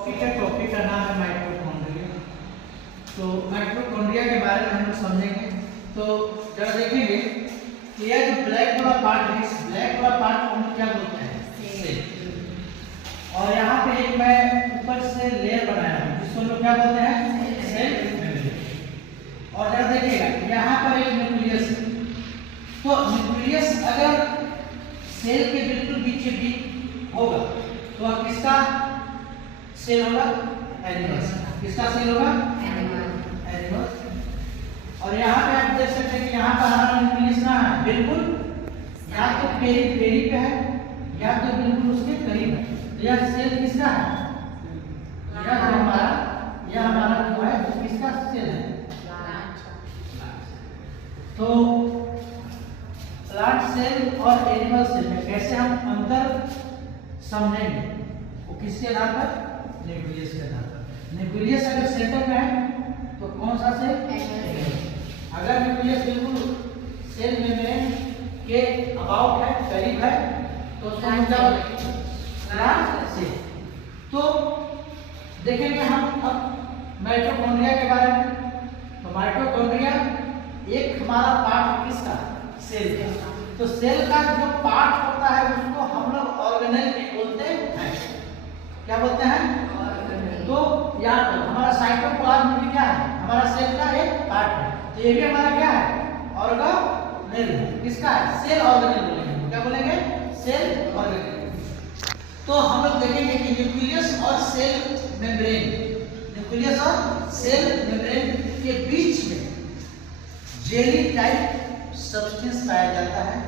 Topic का नाम है माइटोकॉन्ड्रिया। तो माइटोकॉन्ड्रिया के बारे में हम लोग समझेंगे। तो जरा देखेंगे कि यह जो ब्लैक वाला पार्ट है, इस ब्लैक वाला पार्ट को हम क्या बोलते हैं? सेल। और यहाँ पे एक मैं ऊपर से लेयर बनाया हूँ जिसको हम लोग क्या बोलते हैं? Cell membrane. और जरा देखिएगा यहाँ पर एक न्यूक्लियस है। तो न्यूक्लियस अगर सेल के बिल्कुल बीच बीच होगा तो अब किसका सेल होगा? एनिमल्स। किसका सेल होगा? एनिमल्स। और यहाँ पे आप देख सकते हैं कि यहाँ पर हमारा न्यूक्लियस ना है, बिल्कुल या तो पेरी पे है या तो बिल्कुल उसके करीब है। तो यह सेल किसका है? यह हमारा जो है वो किसका सेल है? तो प्लांट सेल और एनिमल सेल में कैसे हम अंतर समझेंगे? वो किसके आधार पर? न्यूक्लियस के आधार पर। न्यूक्लियस अगर सेंटर में है तो कौन सा सेल? अगर न्यूक्लियस बिल्कुल सेल मेम्ब्रेन के अबाउट है, करीब है, तो उसको हम क्या बोलेंगे? Plant cell. तो देखेंगे हम अब माइटोकॉन्ड्रिया के बारे में। तो माइटोकॉन्ड्रिया एक हमारा पार्ट किसका? सेल का। तो सेल का जो पार्ट होता है उसको हम लोग ऑर्गेनेल भी बोलते हैं। क्या बोलते हैं? तो यहाँ पर हमारा साइटोप्लाज्म भी क्या है? हमारा सेल का एक पार्ट है। तो ये भी हमारा क्या है? ऑर्गेनेल है। किसका है? सेल ऑर्गेनेल बोलेंगे। क्या बोलेंगे? Cell organelle. तो हम लोग देखेंगे कि न्यूक्लियस और सेल मेम्ब्रेन, न्यूक्लियस और सेल मेम्ब्रेन के बीच में जेली टाइप सब्सटेंस पाया जाता है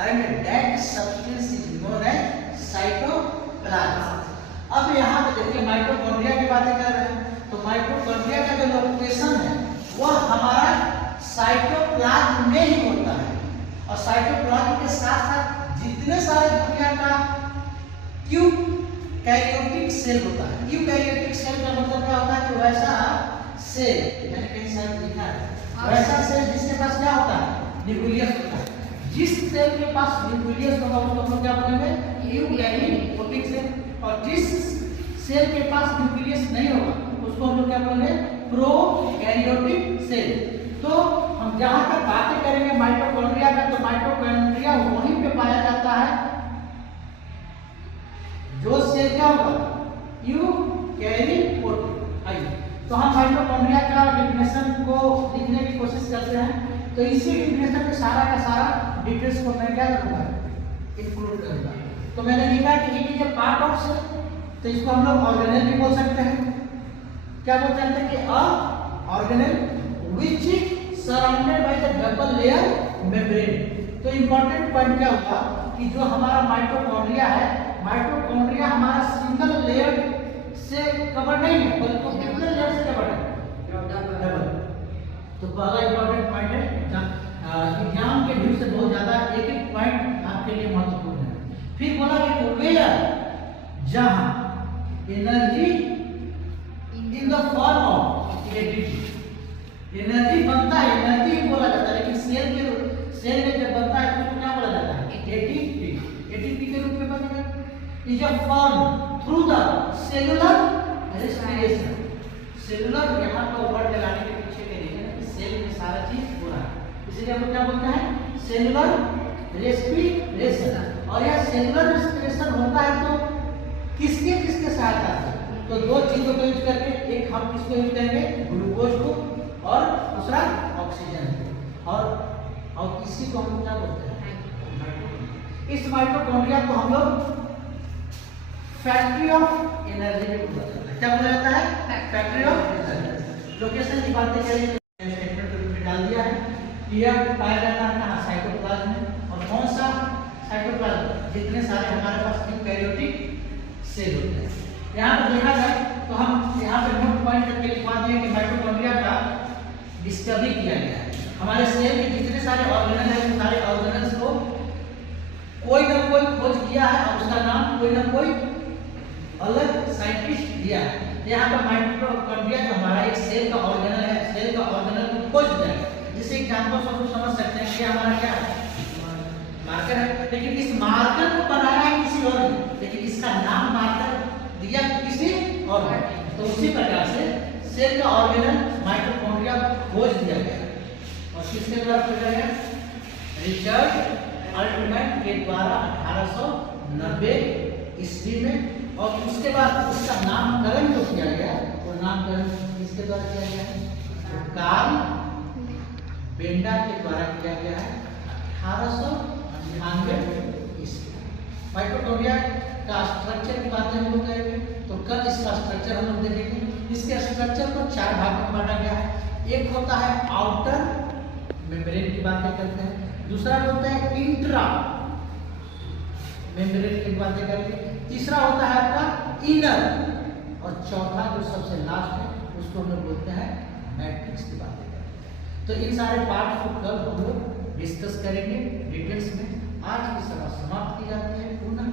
and that substance is known as cytoplasm. अब यहाँ पे देखिए माइटोकॉन्ड्रिया की बातें कर रहे हैं। तो माइटोकॉन्ड्रिया का जो लोकेशन है वह हमारा साइटोप्लाज्म में ही होता है। और साइटोप्लाज्म के साथ साथ जितने सारे दुनिया का यूकैरियोटिक सेल होता है। यूकैरियोटिक सेल का मतलब क्या होता है? कि वैसा सेल, मैंने कहीं साइड लिखा है, वैसा सेल जिसके पास क्या होता है? न्यूक्लियस होता है। जिस सेल के पास न्यूक्लियस होगा उसको हम लोग क्या बोलेंगे? Eukaryotic cell. और जिस सेल के पास न्यूक्लियस नहीं होगा उसको हम लोग क्या बोलेंगे? Prokaryotic cell. तो हम जहां तक बातें करेंगे माइटोकॉन्ड्रिया का, तो माइटोकॉन्ड्रिया वहीं पे पाया जाता है जो सेल क्या होगा? यूकैरियोटिक। आइए तो हम माइटोकॉन्ड्रिया का डेफिनेशन को लिखने की कोशिश करते हैं। तो इसी डेफिनेशन में सारा का सारा डिटेल्स को मैं क्या करूंगा? इंक्लूड करूंगा। तो मैंने लिखा कि it is a part of cell. तो इसको हम लोग ऑर्गेनेल भी बोल सकते हैं। क्या बोल सकते हैं? कि a organelle which is surrounded by the double layer membrane. तो इंपॉर्टेंट पॉइंट क्या होगा कि जो हमारा माइटोकॉन्ड्रिया है, माइटोकॉन्ड्रिया हमारा सिंगल लेयर से कवर नहीं है बल्कि कितने लेयर से कवर है? डबल। तो पहला इंपॉर्टेंट पॉइंट है एग्जाम के व्यू से बहुत ज्यादा एक पॉइंट आपके लिए महत्वपूर्ण है। फिर बोला कि वेयर जहां energy in the form of ATP, energy बनता है, एनर्जी ही बोला जाता है, लेकिन सेल में जब बनता है तो उसको क्या बोला जाता है? एटीपी। एटीपी के रूप में बनेगा। Is a form through the cellular respiration. Cellular यहाँ पर वर्ड लगाने के पीछे के रीजन है कि सेल में सारा चीज हो रहा है, इसलिए हम क्या बोलते हैं? Cellular respiration. और यह सेलुलर रेस्पिरेशन होता है तो किसके सहायता से? तो दो चीजों को यूज करके, एक हम किसको यूज करेंगे? ग्लूकोज को, और दूसरा ऑक्सीजन को। और इसी को हम क्या बोलते हैं? इस माइटोकॉन्ड्रिया को हम लोग फैक्ट्री ऑफ एनर्जी भी बोला जाता है। क्या बोला जाता है? Factory of energy. लोकेशन की बातें करें तो डाल दिया है कि यह पाया जाता है कहाँ? साइटोप्लाज्म में। और कौन सा साइटोप्लाज्म? जितने सारे हमारे पास यूकैरियोटिक सेल होते हैं। यहाँ पर देखा जाए तो हम यहाँ पे नोट पॉइंट करके लिखवा दिए कि माइटोकॉन्ड्रिया का डिस्कवरी किया गया है। हमारे सेल में जितने सारे ऑर्गेनल हैं, सारे ऑर्गेनल्स को कोई ना कोई खोज किया है और उसका नाम कोई ना कोई अलग साइंटिस्ट दिया है। यहाँ पर माइटोकॉन्ड्रिया जो हमारा एक सेल का ऑर्गेनल है, सेल का ऑर्गेनल को खोज दिया है। जिसे एग्जाम्पल सब लोग समझ सकते हैं कि हमारा क्या है? मार्कर है। लेकिन इस मार्कर को बनाया है किसी और ने, लेकिन इसका नाम मार्कर दिया किसी और को। तो उसी प्रकार से सेल का ऑर्गेनल माइटोकॉन्ड्रिया खोज दिया गया और किसके द्वारा खोजा गया? रिचर्ड अल्टमैन के द्वारा 1890 ईस्वी में। और उसके बाद उसका नामकरण जो किया गया वो नामकरण किसके द्वारा किया गया है? कार्ल बेंडा के द्वारा किया गया है 1898 ईस्वी। माइटोकॉन्ड्रिया का स्ट्रक्चर की बात हम लोग करेंगे तो कल इसका स्ट्रक्चर हम लोग देखेंगे। इसके स्ट्रक्चर को 4 भागों में बांटा गया है। एक होता है आउटर मेम्ब्रेन की बातें करते हैं, दूसरा होता है इंट्रा मेम्ब्रेन की बातें करेंगे, तीसरा होता है आपका इनर और चौथा जो सबसे लास्ट है उसको हम लोग बोलते हैं मैट्रिक्स की बातें करेंगे। तो इन सारे पार्ट को कल हम लोग डिस्कस करेंगे डिटेल्स में। आज की सभा समाप्त की जाती है। पुनः